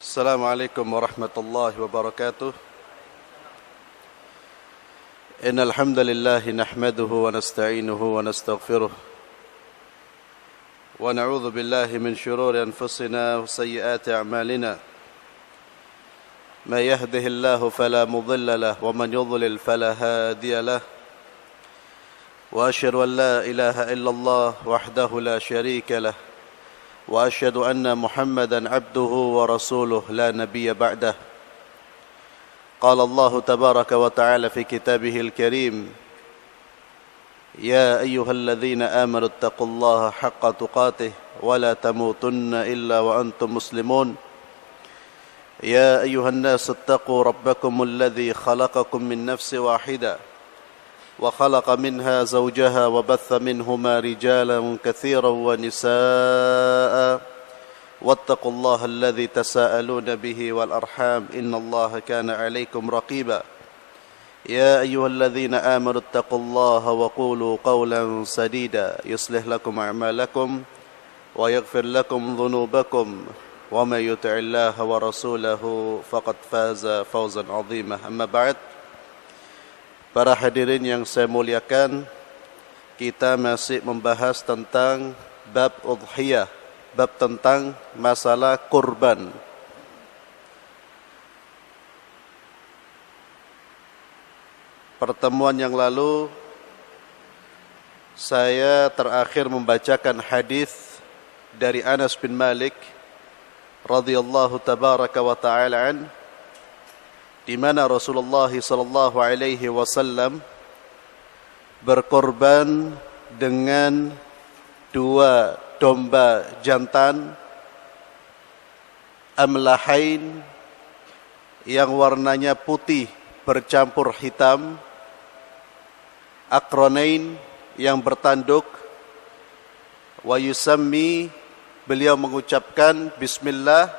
السلام عليكم ورحمة الله وبركاته. إن الحمد لله نحمده ونستعينه ونستغفره ونعوذ بالله من شرور أنفسنا وسيئات أعمالنا. ما يهده الله فلا مضل له ومن يضلل فلا هادي له. وأشهد أن لا إله إلا الله وحده لا شريك له وأشهد أن محمدًا عبده ورسوله لا نبي بعده. قال الله تبارك وتعالى في كتابه الكريم: يا أيها الذين آمنوا اتقوا الله حق تقاته ولا تموتن إلا وأنتم مسلمون. يا أيها الناس اتقوا ربكم الذي خلقكم من نفس واحدة وخلق منها زوجها وبث منهما رجالا كثيرا ونساء واتقوا الله الذي تساءلون به والأرحام إن الله كان عليكم رقيبا. يا أيها الذين آمنوا اتقوا الله وقولوا قولا سديدا يصلح لكم أعمالكم ويغفر لكم ذنوبكم ومن يطع الله ورسوله فقد فاز فوزا عظيما. أما بعد. Para hadirin yang saya muliakan, kita masih membahas tentang bab udhiyah, bab tentang masalah kurban. Pertemuan yang lalu saya terakhir membacakan hadis dari Anas bin Malik radhiyallahu tabaraka wa ta'ala an, di mana Rasulullah sallallahu alaihi wasallam berkorban dengan 2 domba jantan amlahain yang warnanya putih bercampur hitam, aqranain yang bertanduk, wa yusammi, beliau mengucapkan bismillah,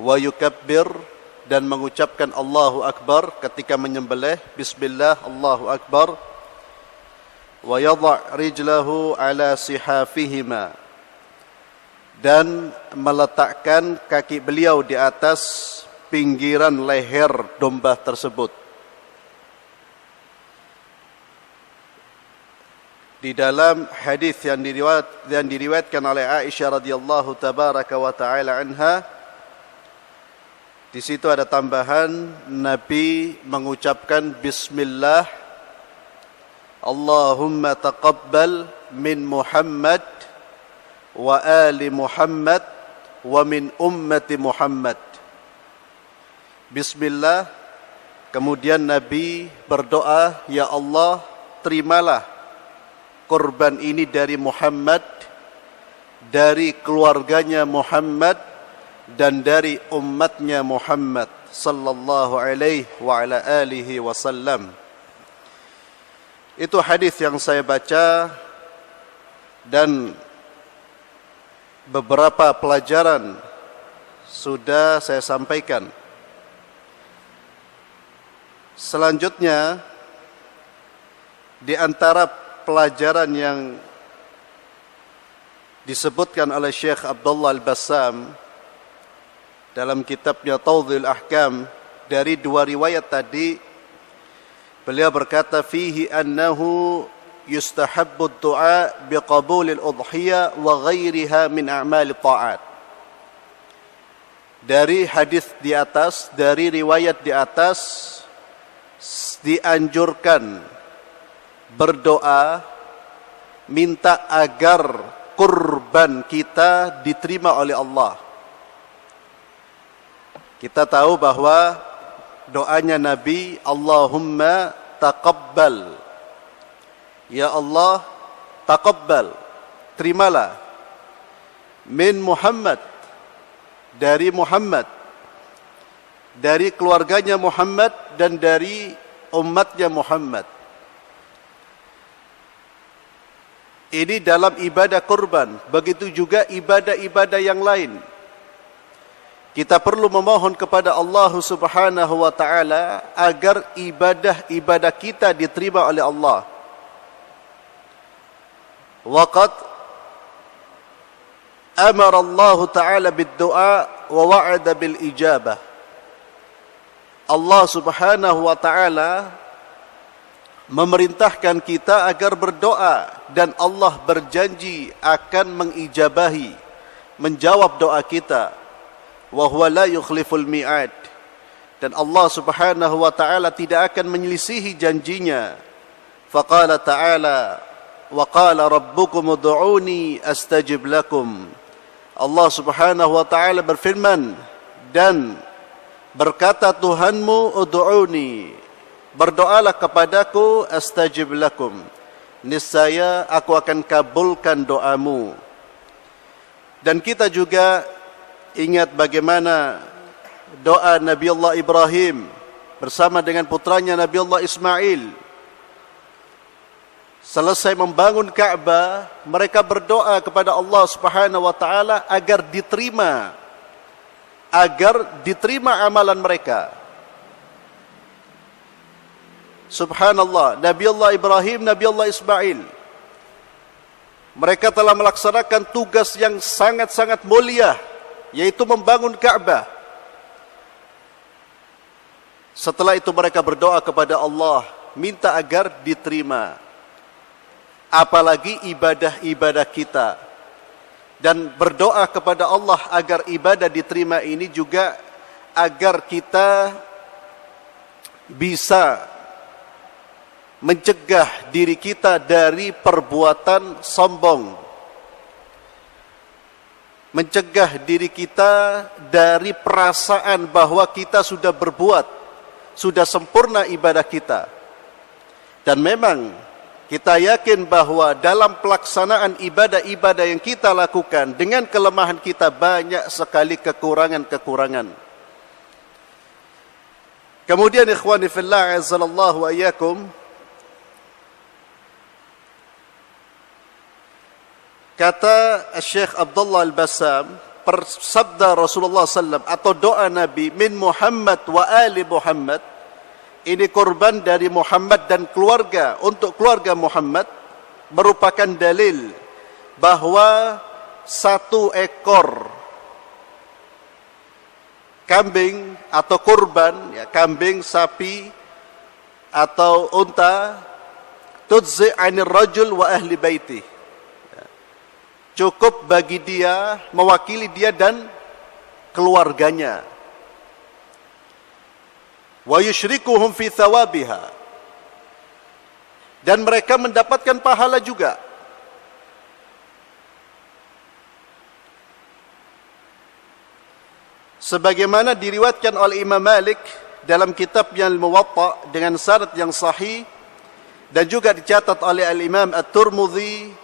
wa yukabbir, dan mengucapkan Allahu Akbar ketika menyembelih, bismillah, Allahu Akbar, wa yadha' rijlahu ala sihafihima, dan meletakkan kaki beliau di atas pinggiran leher domba tersebut. Di dalam hadis yang diriwayatkan oleh Aisyah radhiyallahu tabaraka wa ta'ala anha, di situ ada tambahan, Nabi mengucapkan bismillah, Allahumma taqabbal min Muhammad wa ali Muhammad wa min ummati Muhammad. Bismillah, kemudian Nabi berdoa, ya Allah, terimalah kurban ini dari Muhammad, dari keluarganya Muhammad, dan dari umatnya Muhammad sallallahu alaihi wa ala alihi wasallam. Itu hadis yang saya baca, dan beberapa pelajaran sudah saya sampaikan. Selanjutnya, di antara pelajaran yang disebutkan oleh Syekh Abdullah Al-Bassam dalam kitabnya Tawdhil Ahkam, dari 2 riwayat tadi, beliau berkata, fihi annahu yustahabbu ad-du'a biqabulil udhiyah wa ghairiha min a'mali ta'at. Dari hadis di atas, dari riwayat di atas, dianjurkan berdoa minta agar kurban kita diterima oleh Allah. Kita tahu bahwa doanya Nabi, Allahumma taqabbal, ya Allah, taqabbal, terimalah, min Muhammad, dari Muhammad, dari keluarganya Muhammad, dan dari umatnya Muhammad. Ini dalam ibadah kurban, begitu juga ibadah-ibadah yang lain. Kita perlu memohon kepada Allah Subhanahu wa ta'ala agar ibadah-ibadah kita diterima oleh Allah. Waqad amara Allah ta'ala bid-du'a wa wa'ada bil ijabah. Allah Subhanahu wa taala memerintahkan kita agar berdoa dan Allah berjanji akan mengijabahi, menjawab doa kita. Wa huwa la yukhliful mi'ad. Dan Allah Subhanahu wa taala tidak akan menyelisihi janjinya. Faqala ta'ala wa qala rabbukum ud'uni astajib lakum. Allah Subhanahu wa taala berfirman, dan berkata Tuhanmu, ud'uni, berdoalah kepadaku, astajib lakum, niscaya aku akan kabulkan doamu. Dan kita juga ingat bagaimana doa Nabi Allah Ibrahim bersama dengan putranya Nabi Allah Ismail. Selesai membangun Ka'bah, mereka berdoa kepada Allah Subhanahu wa taala agar diterima amalan mereka. Subhanallah, Nabi Allah Ibrahim, Nabi Allah Ismail, mereka telah melaksanakan tugas yang sangat-sangat mulia, yaitu membangun Ka'bah. Setelah itu mereka berdoa kepada Allah, minta agar diterima. Apalagi ibadah-ibadah kita. Dan berdoa kepada Allah agar ibadah diterima ini juga agar kita bisa mencegah diri kita dari perbuatan sombong. Mencegah diri kita dari perasaan bahwa kita sudah berbuat, sudah sempurna ibadah kita. Dan memang kita yakin bahwa dalam pelaksanaan ibadah-ibadah yang kita lakukan, dengan kelemahan kita banyak sekali kekurangan-kekurangan. Kemudian ikhwani fillah azzalallahu wa iyyakum, kata Syekh Abdullah Al-Bassam, sabda Rasulullah SAW atau doa Nabi, min Muhammad wa ali Muhammad, ini korban dari Muhammad dan keluarga untuk keluarga Muhammad, merupakan dalil bahwa satu ekor kambing atau kurban, ya, kambing, sapi atau unta, tudzi 'anil rajul wa ahli baiti, cukup bagi dia, mewakili dia dan keluarganya. Wa yusyrikuhum fi thawabiha, dan mereka mendapatkan pahala juga. Sebagaimana diriwayatkan oleh Imam Malik dalam kitabnya Al-Muwatta dengan sanad yang sahih, dan juga dicatat oleh Al-Imam At-Tirmidzi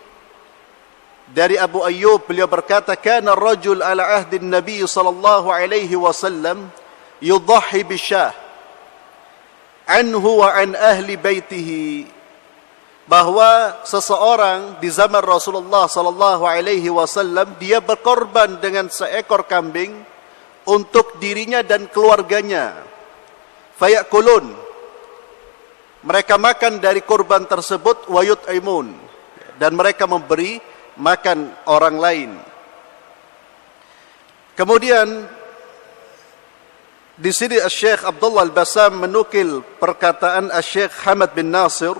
dari Abu Ayyub, beliau berkata, kana ar-rajul ala ahdi Nabi sallallahu alaihi wasallam yudhahi bisyah anhu wa an ahli baitihi, bahwa seseorang di zaman Rasulullah sallallahu alaihi wasallam dia berkorban dengan seekor kambing untuk dirinya dan keluarganya. Fayakulun, mereka makan dari korban tersebut, wa yut'imun, dan mereka memberi makan orang lain. Kemudian di sini Syekh Abdullah Al-Bassam menukil perkataan Syekh Hamad bin Nasir,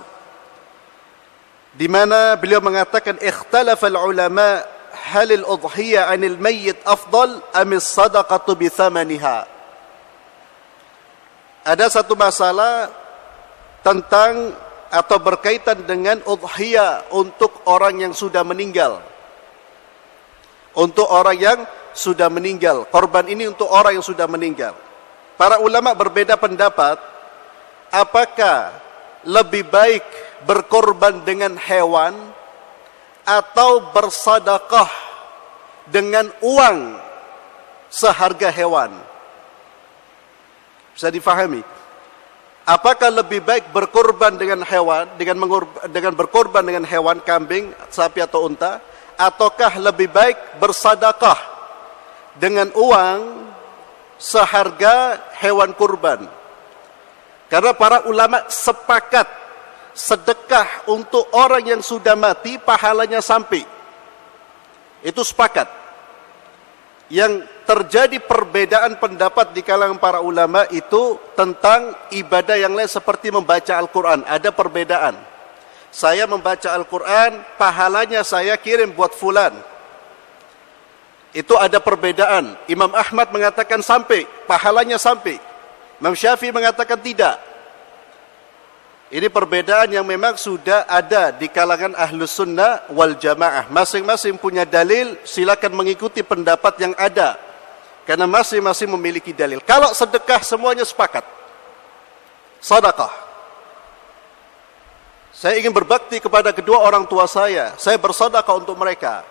di mana beliau mengatakan, ikhtalafa al-ulama hal al-udhiyah 'anil mayyit afdal am as-sadaqatu bi thamaniha. Ada satu masalah tentang atau berkaitan dengan udhiyah untuk orang yang sudah meninggal. Untuk orang yang sudah meninggal, korban ini untuk orang yang sudah meninggal. Para ulama berbeda pendapat, apakah lebih baik berkorban dengan hewan atau bersedekah dengan uang seharga hewan. Bisa difahami? Apakah lebih baik berkorban dengan hewan, dengan berkorban dengan hewan, kambing, sapi atau unta, ataukah lebih baik bersedekah dengan uang seharga hewan kurban? Karena para ulama sepakat sedekah untuk orang yang sudah mati pahalanya sampai. Itu sepakat. Yang terjadi perbedaan pendapat di kalangan para ulama itu tentang ibadah yang lain seperti membaca Al-Quran. Ada perbedaan. Saya membaca Al-Quran, pahalanya saya kirim buat fulan. Itu ada perbedaan. Imam Ahmad mengatakan sampai, pahalanya sampai. Imam Syafi'i mengatakan tidak. Ini perbedaan yang memang sudah ada di kalangan Ahlus Sunnah wal Jamaah. Masing-masing punya dalil, silakan mengikuti pendapat yang ada. Karena masing-masing memiliki dalil. Kalau sedekah semuanya sepakat. Sedekah. Saya ingin berbakti kepada kedua orang tua saya bersedekah untuk mereka.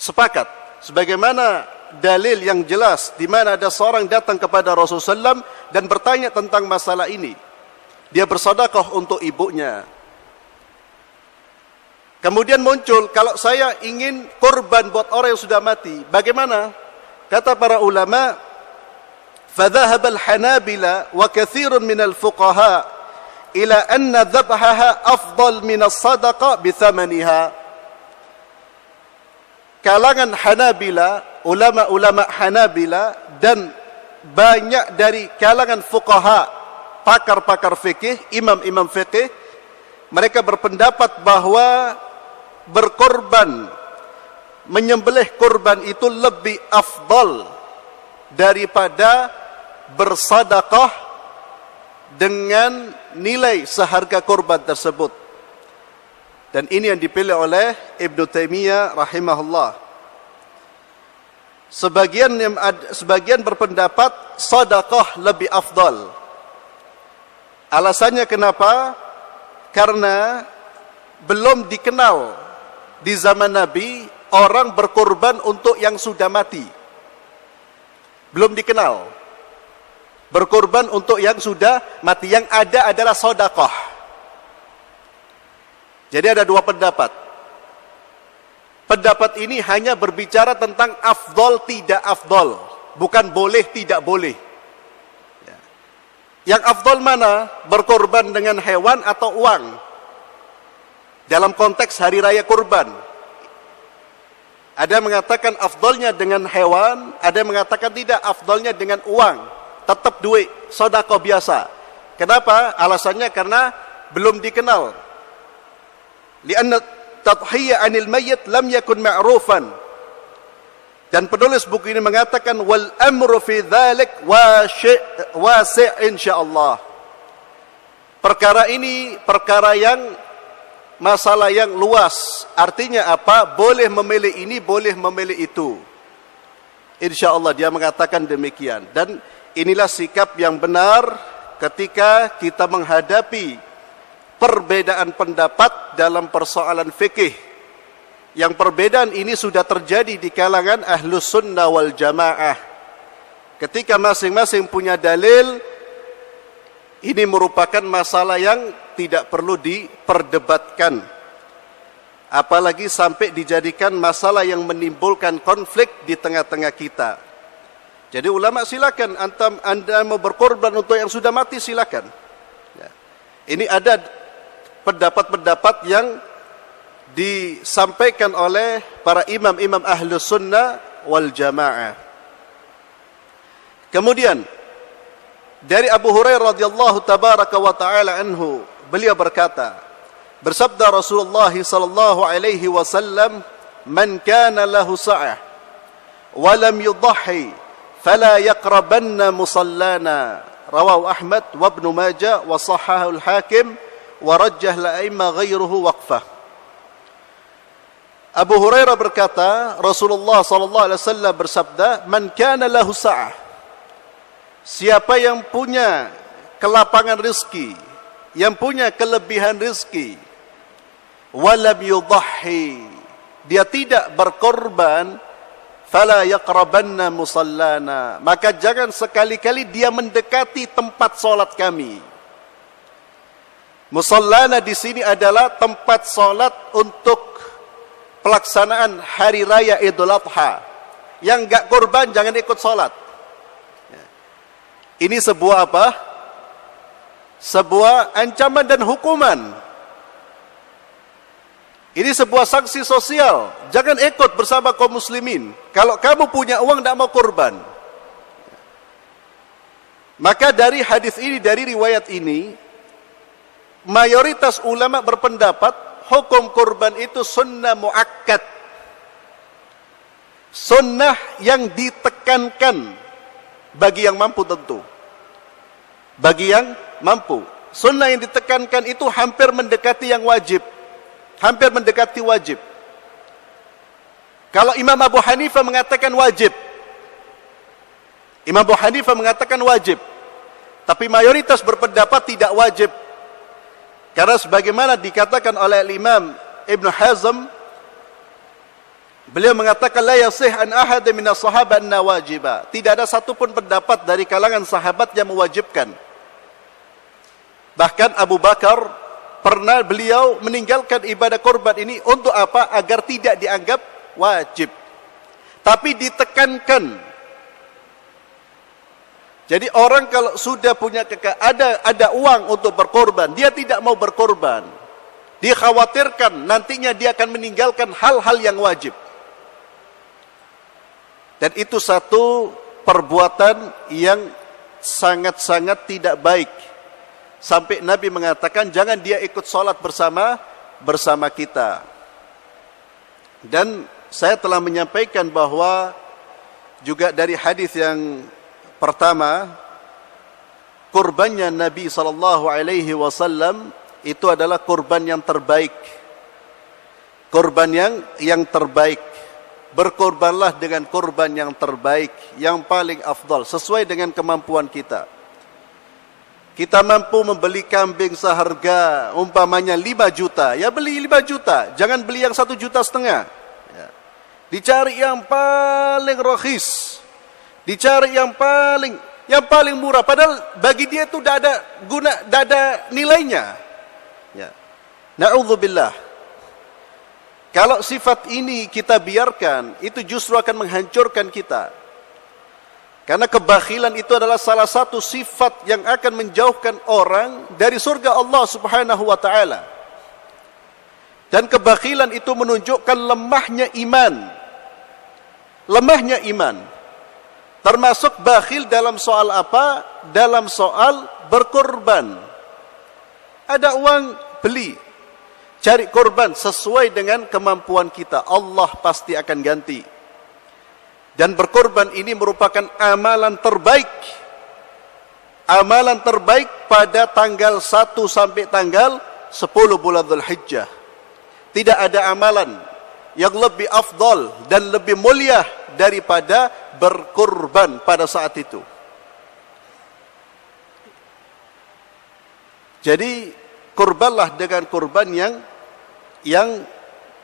Sepakat. Sebagaimana dalil yang jelas di mana ada seorang datang kepada Rasulullah SAW dan bertanya tentang masalah ini. Dia bersedekah untuk ibunya. Kemudian muncul, kalau saya ingin korban buat orang yang sudah mati, bagaimana? Kata para ulama, فَذَهَبَ الْحَنَابِلَ وَكَثِيرٌ مِنَ الْفُقَهَاءِ إِلَى أَنَّ ذَبْحَهَا أَفْضَلْ مِنَ الصَّدَقَةِ بِثَمَنِهَا. Kalangan Hanabila, ulama-ulama Hanabila dan banyak dari kalangan fuqaha, pakar-pakar fikih, imam-imam fikih, mereka berpendapat bahwa berkorban, menyembelih korban itu lebih afdal daripada bersedekah dengan nilai seharga korban tersebut. Dan ini yang dipilih oleh Ibnu Taimiyah rahimahullah. Sebagian berpendapat sedekah lebih afdal. Alasannya kenapa? Karena belum dikenal di zaman Nabi orang berkorban untuk yang sudah mati. Belum dikenal. Berkorban untuk yang sudah mati. Yang ada adalah sedekah. Jadi ada dua pendapat. Pendapat ini hanya berbicara tentang afdol tidak afdol. Bukan boleh tidak boleh. Yang afdol mana? Berkorban dengan hewan atau uang? Dalam konteks hari raya kurban. Ada yang mengatakan afdolnya dengan hewan, ada yang mengatakan tidak, afdolnya dengan uang. Tetap duit, sedekah biasa. Kenapa? Alasannya karena belum dikenal. Lianna tadhiyya 'anil mayyit lam yakun ma'rufan. Dan penulis buku ini mengatakan wal amru fi dzalik wasi' insyaallah. Perkara ini perkara yang masalah yang luas. Artinya apa? Boleh memilih ini, boleh memilih itu. Insyaallah dia mengatakan demikian. Dan inilah sikap yang benar ketika kita menghadapi perbedaan pendapat dalam persoalan fikih. Yang perbedaan ini sudah terjadi di kalangan Ahlus Sunnah wal Jamaah. Ketika masing-masing punya dalil, ini merupakan masalah yang tidak perlu diperdebatkan. Apalagi sampai dijadikan masalah yang menimbulkan konflik di tengah-tengah kita. Jadi ulama silakan, anda mau berkorban untuk yang sudah mati silakan. Ini ada pendapat-pendapat yang disampaikan oleh para imam-imam Ahlus Sunnah wal Jamaah. Kemudian dari Abu Hurairah radhiyallahu tabaraka wa taala anhu, beliau berkata, bersabda Rasulullah sallallahu alaihi wasallam, "Man kana lahu sa'ah wa lam yudhhi fala yaqrabanna musallana." Rawahu Ahmad wa Ibnu Majah wa sahhahu al-Hakim wa rajjah al-a'imma ghairuhu waqfah. Abu Hurairah berkata, Rasulullah sallallahu alaihi wasallam bersabda, "Man kana lahu sa'ah." Siapa yang punya kelapangan rezeki, yang punya kelebihan rezeki, walam yudhhi, dia tidak berkorban, fala yaqrabanna musallana, maka jangan sekali-kali dia mendekati tempat salat kami. Musallana di sini adalah tempat salat untuk pelaksanaan hari raya Idul Adha. Yang enggak korban jangan ikut salat. Ini sebuah apa? Sebuah ancaman dan hukuman. Ini sebuah sanksi sosial. Jangan ikut bersama kaum muslimin. Kalau kamu punya uang tidak mau kurban. Maka dari hadis ini, dari riwayat ini, mayoritas ulama berpendapat hukum kurban itu sunnah muakkad. Sunnah yang ditekankan bagi yang mampu tentu. Bagi yang mampu. Sunnah yang ditekankan itu hampir mendekati yang wajib. Hampir mendekati wajib. Kalau Imam Abu Hanifah mengatakan wajib. Imam Abu Hanifah mengatakan wajib. Tapi mayoritas berpendapat tidak wajib. Karena sebagaimana dikatakan oleh Imam Ibn Hazm, beliau mengatakan la yasih an ahad minas sahabat anna wajiba. Tidak ada satupun pendapat dari kalangan sahabat yang mewajibkan. Bahkan Abu Bakar pernah beliau meninggalkan ibadah korban ini untuk apa? Agar tidak dianggap wajib. Tapi ditekankan. Jadi orang kalau sudah punya ada uang untuk berkorban, dia tidak mau berkorban. Dia khawatirkan nantinya dia akan meninggalkan hal-hal yang wajib. Dan itu satu perbuatan yang sangat-sangat tidak baik. Sampai Nabi mengatakan jangan dia ikut sholat bersama kita. Dan saya telah menyampaikan bahwa juga dari hadis yang pertama, kurbannya Nabi SAW itu adalah kurban yang terbaik. Kurban yang terbaik. Berkorbanlah dengan kurban yang terbaik, yang paling afdal, sesuai dengan kemampuan kita. Kita mampu membeli kambing seharga umpamanya 5 juta, ya beli 5 juta, jangan beli yang 1,5 juta. Ya. Dicari yang paling rohis, dicari yang paling murah, padahal bagi dia itu tidak ada guna, tidak ada nilainya. Ya. Na'udzubillah. Kalau sifat ini kita biarkan, itu justru akan menghancurkan kita. Karena kebakhilan itu adalah salah satu sifat yang akan menjauhkan orang dari surga Allah Subhanahu wa taala. Dan kebakhilan itu menunjukkan lemahnya iman. Lemahnya iman. Termasuk bakhil dalam soal apa? Dalam soal berkorban. Ada uang, beli. Cari korban sesuai dengan kemampuan kita. Allah pasti akan ganti. Dan berkorban ini merupakan amalan terbaik. Amalan terbaik pada tanggal 1 sampai tanggal 10 bulan Dzulhijjah. Tidak ada amalan yang lebih afdal dan lebih mulia daripada berkorban pada saat itu. Jadi korbanlah dengan korban yang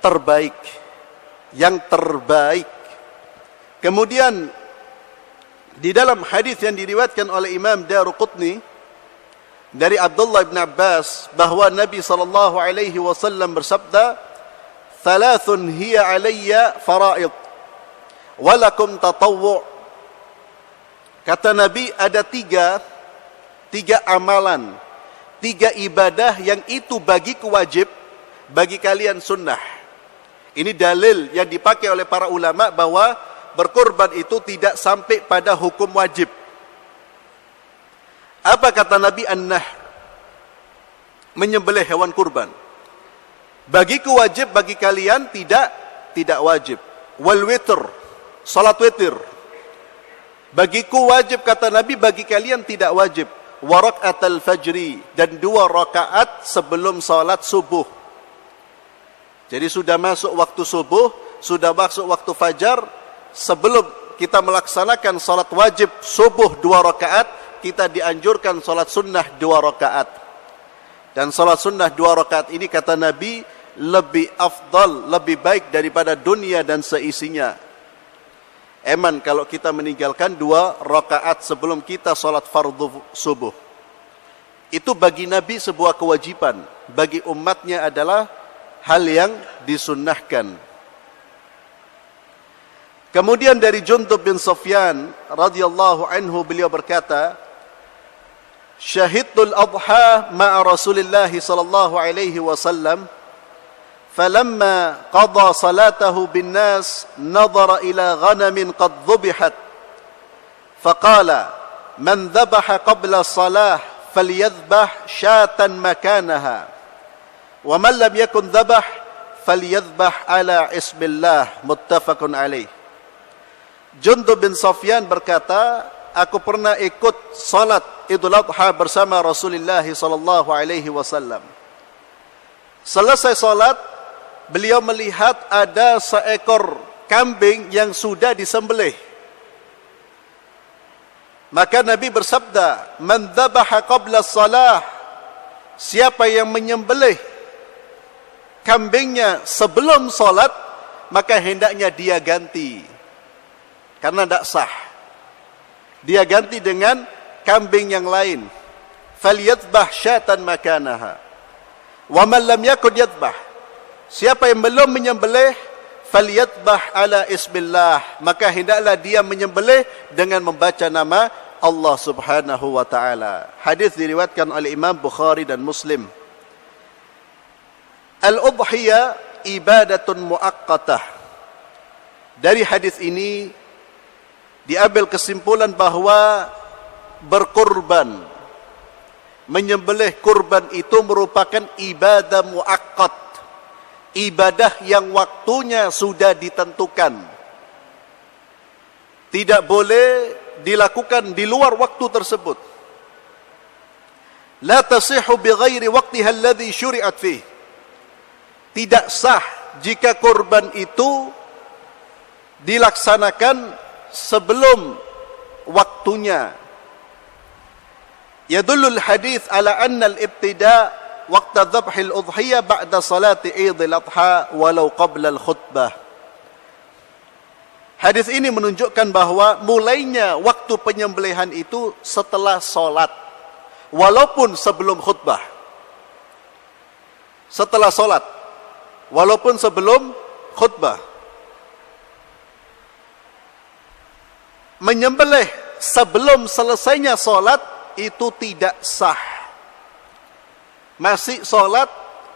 terbaik. Yang terbaik. Kemudian di dalam hadis yang diriwayatkan oleh Imam Daruqutni dari Abdullah bin Abbas bahwa Nabi SAW bersabda, "Thalathun hiya alayya fara'id, walakum tatawwu'." Kata Nabi, ada tiga amalan, 3 ibadah yang itu bagiku wajib, bagi kalian sunnah. Ini dalil yang dipakai oleh para ulama bahwa berkorban itu tidak sampai pada hukum wajib. Apa kata Nabi? An-nahr, menyembelih hewan kurban. Bagiku wajib, bagi kalian tidak wajib. Wal witr, salat witir. Bagiku wajib, kata Nabi, bagi kalian tidak wajib. Wa raka'atul fajri, dan 2 rakaat sebelum salat subuh. Jadi sudah masuk waktu subuh, sudah masuk waktu fajar. Sebelum kita melaksanakan salat wajib subuh 2 rakaat, kita dianjurkan salat sunnah 2 rakaat. Dan salat sunnah 2 rakaat ini kata Nabi lebih afdal, lebih baik daripada dunia dan seisinya. Eman kalau kita meninggalkan 2 rakaat sebelum kita salat fardhu subuh. Itu bagi Nabi sebuah kewajiban, bagi umatnya adalah hal yang disunnahkan. Kemudian dari Jundub bin Sufyan radhiyallahu anhu, beliau berkata, "Syahidul adha ma'a Rasulillah sallallahu alaihi wasallam falamma qada salatahu bin nas nadhara ila ghanamin qad dhubihat faqala man dhabaha qabla salah falyadhbah syatan makanaha wa man lam yakun dhabah falyadhbah ala ismillah. Muttafaqun alaih. Jundub bin Sufyan berkata, aku pernah ikut salat Idul Adha bersama Rasulullah sallallahu alaihi wasallam. Selesai salat, beliau melihat ada seekor kambing yang sudah disembelih. Maka Nabi bersabda, "Man dhabaha qabla shalah." Siapa yang menyembelih kambingnya sebelum salat, maka hendaknya dia ganti. Karena tidak sah. Dia ganti dengan kambing yang lain. Falyadhbah syatan makanaha. Wa man lam yakun yadhbah. Siapa yang belum menyembelih, falyadhbah ala ismillah, maka hendaklah dia menyembelih dengan membaca nama Allah Subhanahu wa taala. Hadis diriwayatkan oleh Imam Bukhari dan Muslim. Al-udhiyah ibadatun muaqqatah. Dari hadis ini diambil kesimpulan bahwa berkurban, menyembelih kurban itu merupakan ibadah muaqqat, ibadah yang waktunya sudah ditentukan. Tidak boleh dilakukan di luar waktu tersebut. La tasihhu bighairi waqtiha alladhi syuri'at fih. Tidak sah jika kurban itu dilaksanakan sebelum waktunya. Yadullul hadits ala anna al-ibtida' waqta dhabhil udhiyah ba'da salati Idul Adha walau qabla al-khutbah. Hadis ini menunjukkan bahwa mulainya waktu penyembelihan itu setelah salat, walaupun sebelum khutbah. Setelah salat, walaupun sebelum khutbah. Menyembelih sebelum selesainya salat itu tidak sah. Masih salat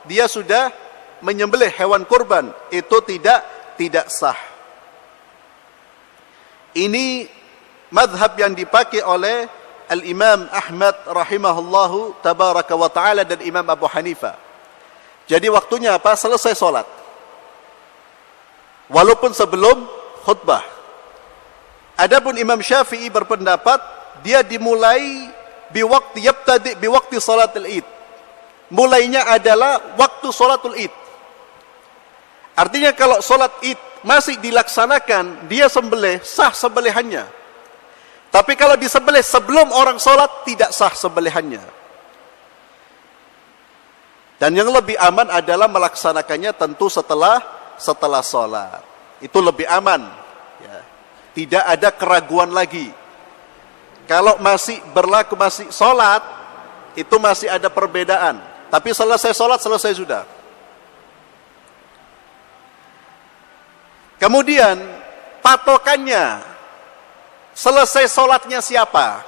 dia sudah menyembelih hewan kurban, itu tidak sah. Ini madhab yang dipakai oleh Al-Imam Ahmad rahimahullahu tabaraka wa ta'ala dan Imam Abu Hanifah. Jadi waktunya apa? Selesai salat, walaupun sebelum khutbah. Adapun Imam Syafi'i berpendapat dia dimulai yabtadi biwakti salatul id. Mulainya adalah waktu salatul id. Artinya kalau salat id masih dilaksanakan, dia sembelih, sah sembelihannya. Tapi kalau disembelih sebelum orang salat, tidak sah sembelihannya. Dan yang lebih aman adalah melaksanakannya tentu setelah salat. Itu lebih aman. Ya. Tidak ada keraguan lagi. Kalau masih berlaku, masih salat, itu masih ada perbedaan. Tapi selesai salat, selesai sudah. Kemudian patokannya, selesai salatnya siapa?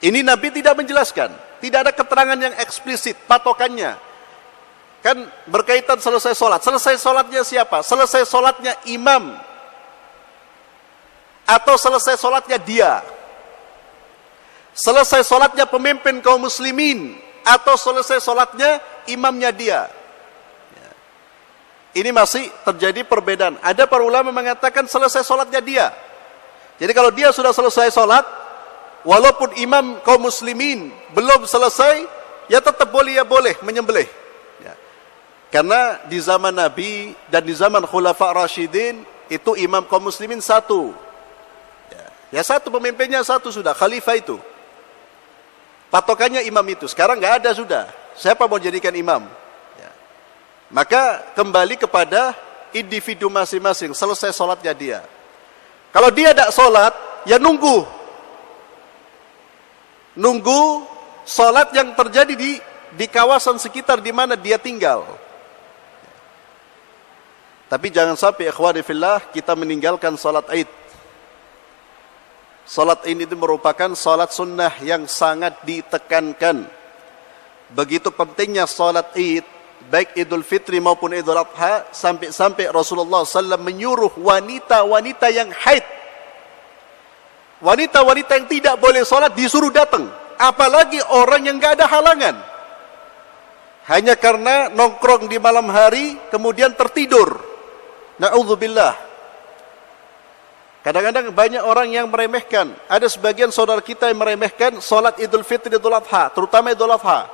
Ini Nabi tidak menjelaskan, tidak ada keterangan yang eksplisit patokannya. Kan berkaitan selesai salat. Selesai salatnya siapa? Selesai salatnya imam atau selesai salatnya dia? Selesai salatnya pemimpin kaum muslimin atau selesai salatnya imamnya dia? Ini masih terjadi perbedaan. Ada para ulama mengatakan selesai salatnya dia. Jadi kalau dia sudah selesai salat, walaupun imam kaum muslimin belum selesai, ya tetap boleh menyembelih. Ya. Karena di zaman Nabi dan di zaman Khulafa Rasyidin itu imam kaum muslimin satu. Ya satu, pemimpinnya satu sudah, khalifah itu. Patokannya imam itu. Sekarang nggak ada sudah. Siapa mau jadikan imam? Maka kembali kepada individu masing-masing, selesai salatnya dia. Kalau dia tidak salat, ya nunggu salat yang terjadi di kawasan sekitar di mana dia tinggal. Tapi jangan sampai ikhwani fillah kita meninggalkan salat Id. Salat ini itu merupakan salat sunnah yang sangat ditekankan. Begitu pentingnya salat Id, baik Idul Fitri maupun Idul Adha, sampai Rasulullah SAW menyuruh wanita-wanita yang haid, wanita-wanita yang tidak boleh sholat disuruh datang. Apalagi orang yang gak ada halangan, hanya karena nongkrong di malam hari kemudian tertidur. Na'udzubillah. Kadang-kadang banyak orang yang meremehkan. Ada sebagian saudara kita yang meremehkan sholat Idul Fitri, Idul Adha, terutama Idul Adha.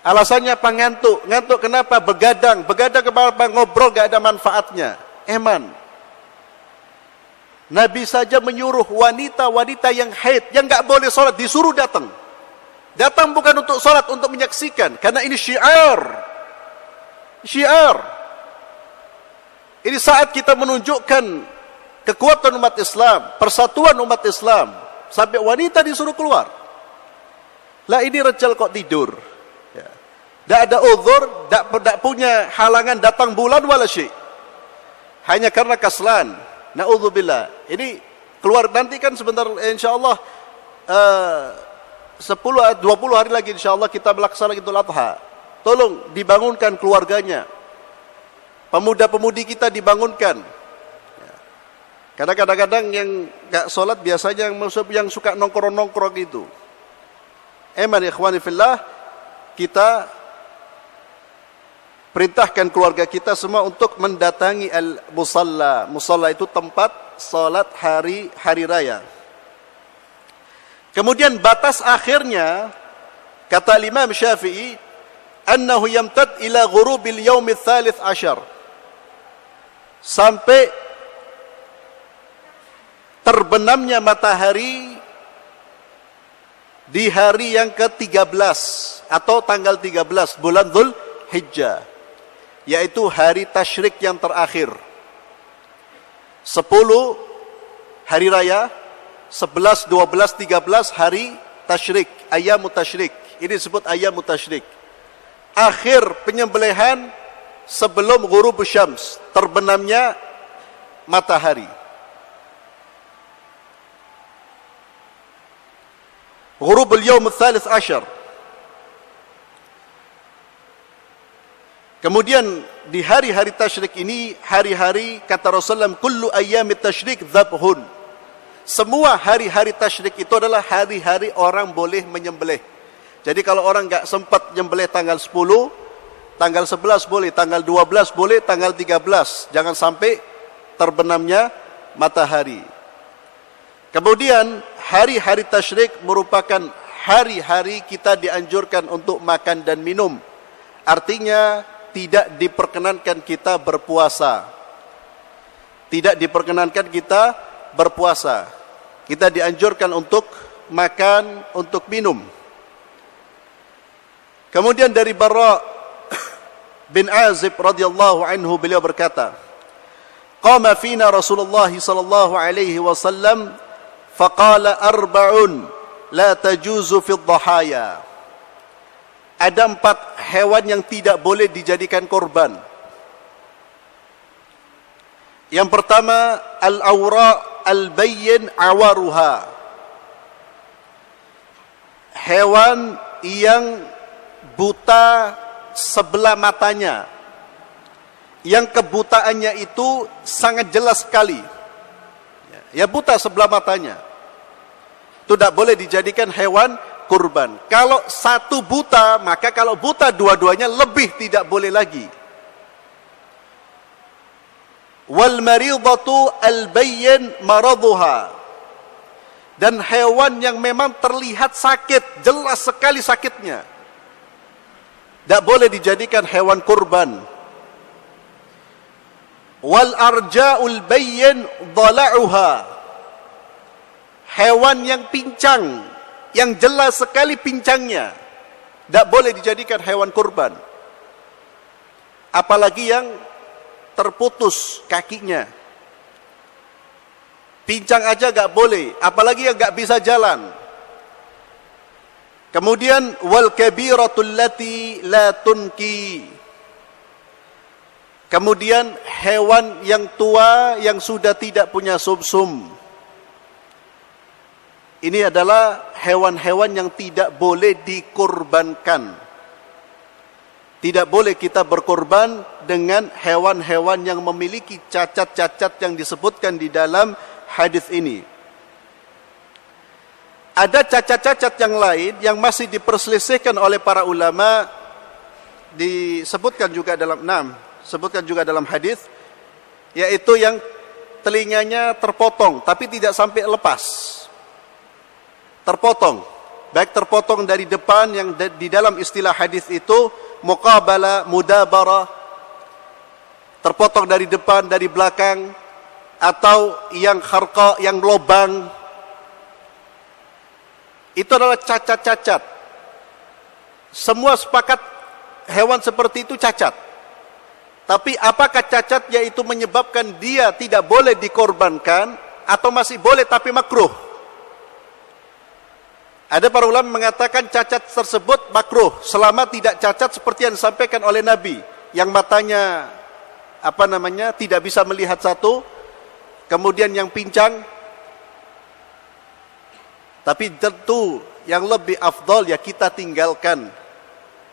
Alasannya apa? Ngantuk. Ngantuk kenapa? Begadang. Begadang kenapa? Ngobrol gak ada manfaatnya. Eman. Nabi saja menyuruh wanita-wanita yang haid, yang gak boleh sholat, disuruh datang. Datang bukan untuk sholat, untuk menyaksikan. Karena ini syiar. Syiar. Ini saat kita menunjukkan kekuatan umat Islam, persatuan umat Islam, sampai wanita disuruh keluar. Lah ini rejal kok tidur. Ya. Tak ada uzur, tak punya halangan datang bulan wala syai'. Hanya karena kaslan. Na'udzubillah. Ini keluar nanti kan sebentar insyaallah 10-20 hari lagi insyaallah kita melaksanakan Idul Adha. Tolong dibangunkan keluarganya. Pemuda-pemudi kita dibangunkan. Karena kadang-kadang yang gak sholat biasanya yang suka nongkrong-nongkrong itu. Eman ikhwani fillah, kita perintahkan keluarga kita semua untuk mendatangi al-musalla. Musalla itu tempat sholat hari raya. Kemudian batas akhirnya, kata Imam Syafi'i, annahu yamtad ila ghurubil yaumil thalith ashar. Sampai terbenamnya matahari di hari yang ke-13 atau tanggal 13 bulan Dzul Hijjah, yaitu hari tasyrik yang terakhir. 10 hari raya, 11, 12, 13 hari tasyrik, ayyamut tasyrik. Ini disebut ayyamut tasyrik. Akhir penyembelihan sebelum ghurubus syams, terbenamnya matahari. Ghurubul yaum ats-tsalits asyar. Kemudian di hari-hari tasyrik ini, hari-hari kata Rasulullah, kullu ayyamit tasyrik dzabhun. Semua hari-hari tasyrik itu adalah hari-hari orang boleh menyembelih. Jadi kalau orang enggak sempat menyembelih tanggal 10, tanggal 11 boleh, tanggal 12 boleh, tanggal 13. Jangan sampai terbenamnya matahari. Kemudian hari-hari tasyrik merupakan hari-hari kita dianjurkan untuk makan dan minum. Artinya tidak diperkenankan kita berpuasa. Tidak diperkenankan kita berpuasa. Kita dianjurkan untuk makan, untuk minum. Kemudian dari Bara bin Azib radhiyallahu anhu, beliau berkata, qama fina Rasulullah sallallahu alaihi wasallam faqala arba'un la tajuzu fi dhahaya. Ada 4 hewan yang tidak boleh dijadikan korban. Yang pertama, al-awra al-bayyin awaruha. Hewan yang buta sebelah matanya, yang kebutaannya itu sangat jelas sekali. Ya, buta sebelah matanya. Itu tidak boleh dijadikan hewan kurban. Kalau satu buta, maka kalau buta dua-duanya lebih tidak boleh lagi. Wal maridatu al-bayyin maraduha. Dan hewan yang memang terlihat sakit, jelas sekali sakitnya, tidak boleh dijadikan hewan kurban. Wal arja'ul bayyin dhala'uha. Hewan yang pincang, yang jelas sekali pincangnya, tidak boleh dijadikan hewan kurban. Apalagi yang terputus kakinya, pincang aja gak boleh, apalagi yang gak bisa jalan. Kemudian wal kabiratul lati la tunki. Kemudian hewan yang tua yang sudah tidak punya sumsum. Ini adalah hewan-hewan yang tidak boleh dikurbankan. Tidak boleh kita berkorban dengan hewan-hewan yang memiliki cacat-cacat yang disebutkan di dalam hadis ini. Ada cacat-cacat yang lain yang masih diperselisihkan oleh para ulama, disebutkan juga dalam hadis, yaitu yang telinganya terpotong tapi tidak sampai lepas. Terpotong, baik terpotong dari depan yang di dalam istilah hadis itu muqabala, mudabara, terpotong dari depan, dari belakang, atau yang kharqa, yang lobang. Itu adalah cacat-cacat. Semua sepakat hewan seperti itu cacat. Tapi apakah cacatnya itu menyebabkan dia tidak boleh dikorbankan atau masih boleh tapi makruh? Ada para ulama mengatakan cacat tersebut makruh selama tidak cacat seperti yang disampaikan oleh Nabi, yang matanya tidak bisa melihat satu, kemudian yang pincang. Tapi tentu yang lebih afdal ya kita tinggalkan.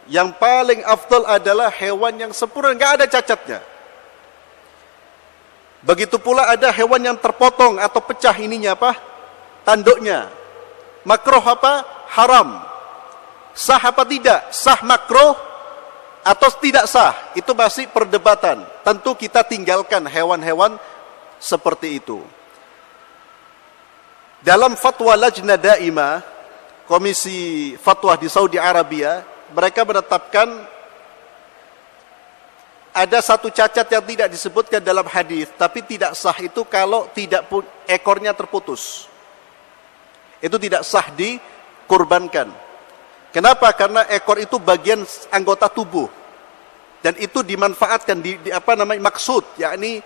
Yang paling afdal adalah hewan yang sempurna, enggak ada cacatnya. Begitu pula ada hewan yang terpotong atau pecah tanduknya. Makruh apa? Haram. Sah apa tidak? Sah makruh atau tidak sah? Itu masih perdebatan. Tentu kita tinggalkan hewan-hewan seperti itu. Dalam fatwa Lajnah Daimah, komisi fatwa di Saudi Arabia, mereka menetapkan ada satu cacat yang tidak disebutkan dalam hadis, tapi tidak sah itu kalau ekornya terputus. Itu tidak sah dikurbankan. Kenapa? Karena ekor itu bagian anggota tubuh dan itu dimanfaatkan maksud, yakni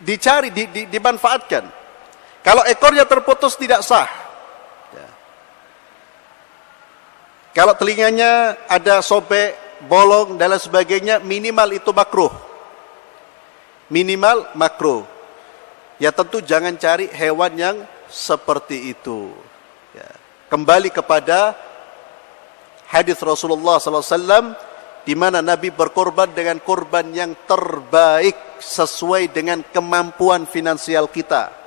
dicari, dimanfaatkan. Kalau ekornya terputus tidak sah. Ya. Kalau telinganya ada sobek, bolong dan lain sebagainya, minimal itu makruh. Minimal makruh. Ya tentu jangan cari hewan yang seperti itu. Ya. Kembali kepada hadis Rasulullah SAW, di mana Nabi berkorban dengan korban yang terbaik sesuai dengan kemampuan finansial kita.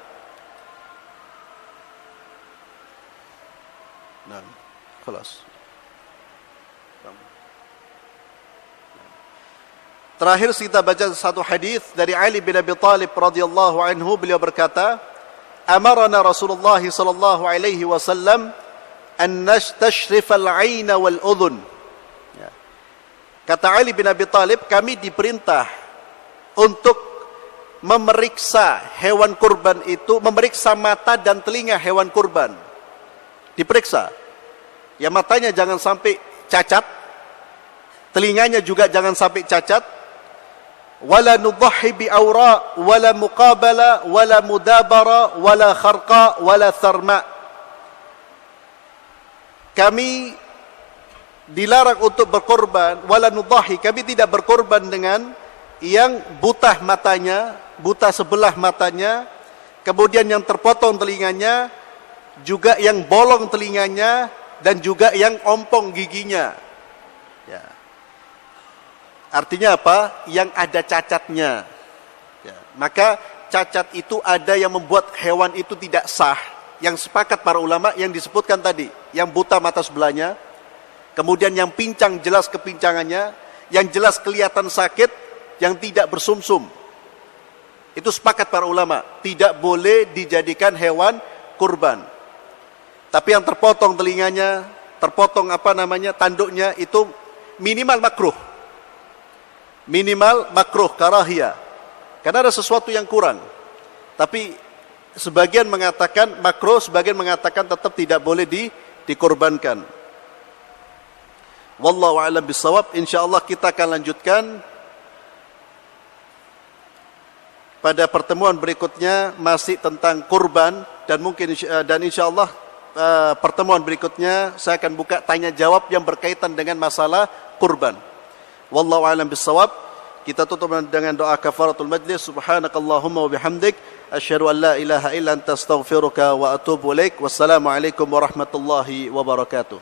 Terakhir kita baca satu hadis dari Ali bin Abi Thalib radhiyallahu anhu. Beliau berkata, "Amarana Rasulullah sallallahu alaihi wasallam an nastashrif al-'ain wal udhun." Ya. Kata Ali bin Abi Thalib, kami diperintah untuk memeriksa hewan kurban itu, memeriksa mata dan telinga hewan kurban. Diperiksa. Ya matanya jangan sampai cacat, telinganya juga jangan sampai cacat. Wala nudhahi bi awra, wala muqabala, wala mudabara, wala kharqa, wala tharma. Kami dilarang untuk berkorban, wala nudhahi, kami tidak berkorban dengan yang buta matanya, buta sebelah matanya, kemudian yang terpotong telinganya, juga yang bolong telinganya, dan juga yang ompong giginya. Ya. Artinya apa? Yang ada cacatnya. Ya. Maka cacat itu ada yang membuat hewan itu tidak sah. Yang sepakat para ulama yang disebutkan tadi. Yang buta mata sebelahnya. Kemudian yang pincang jelas kepincangannya. Yang jelas kelihatan sakit. Yang tidak bersumsum. Itu sepakat para ulama. Tidak boleh dijadikan hewan kurban. Tapi yang terpotong telinganya, terpotong tanduknya, itu minimal makruh. Minimal makruh, karahiyah. Karena ada sesuatu yang kurang. Tapi sebagian mengatakan makruh, sebagian mengatakan tetap tidak boleh dikorbankan. Wallahu a'lam bissawab. Insyaallah kita akan lanjutkan pada pertemuan berikutnya masih tentang kurban, dan insyaallah pertemuan berikutnya saya akan buka tanya jawab yang berkaitan dengan masalah kurban. Wallahu a'lam bissawab. Kita tutup dengan doa kafaratul majlis. Subhanakallahumma wa bihamdik asyhadu an la ilaha illa anta astaghfiruka wa atubu ilaik. Wassalamualaikum warahmatullahi wabarakatuh.